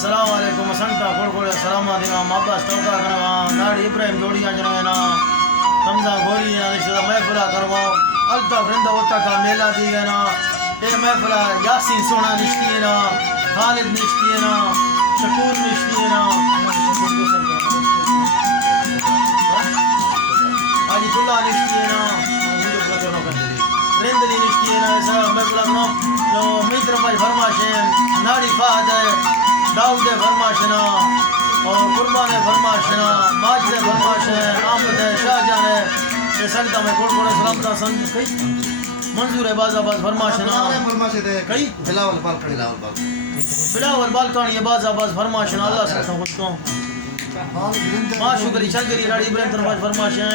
अस्सलाम वालेकुम संता कोड़कोड़े सलाम दिना माबास टोका करवा नाड़ी इब्राहिम जोड़ियां जनवेना रमजा गोरी ना रिश्ता महफिला करवा अल्ता वृंदा होता का मेला दी है ना ये महफिला यासीन सोना निश्ती है ना खालिद निश्ती है ना शकूर निश्ती है ना आजितुल्लाह निश्ती है ना रिंदली निश्ती है ना ऐसा महफिला करो जो मित्र भाई फरमाशे नाड़ी फाद है दाऊद फरमाशना और कुर्बान फरमाशना माजिद फरमाश है आमद है शाहजहां है ये सकता मैं कोड़ कोड़े सलाम दा संग कई मंजूर है बाज़ाबाज़ फरमाशना फरमाशे दे कई बिलावल बाल कहानी है बाज़ाबाज़ फरमाशना अल्लाह से खुश तो मां शुक्र शंकरी नाड़ी इब्राहिम फरमाश फरमाश है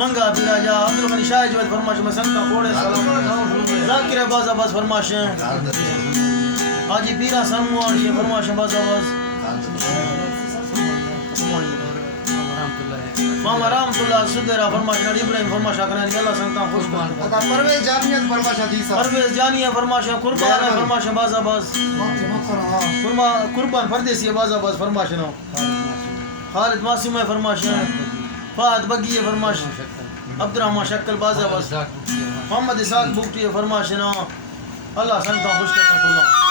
मंगा बिराजा अब्दुल गनी शाह जो फरमाश में संग कोड़े सलाम जाकिर बाज़ाबाज़ फरमाश है हाजी पीरा सरमुआन ये फरमाश बाज़ाबाज़ मामा रहमतुल्लाह सुदेरा फरमाश नाड़ी इब्राहिम फरमाश करने अल्लाह संगता खुश अदा परवेज जानियत फरमाश हदीस परवेज जानिया फरमाश कुर्बान है फरमाश बाज़ाबाज़ कुर्बान परदेसी बाज़ाबाज़ फरमाश ना खालिद मासूम है फरमाश फहद बगी है फरमाश अब्दुर्रहमान शक्ल बाज़ाबाज़ मोहम्मद इसाक बुकटी है फरमाश ना अल्लाह संगता खुश करता खुला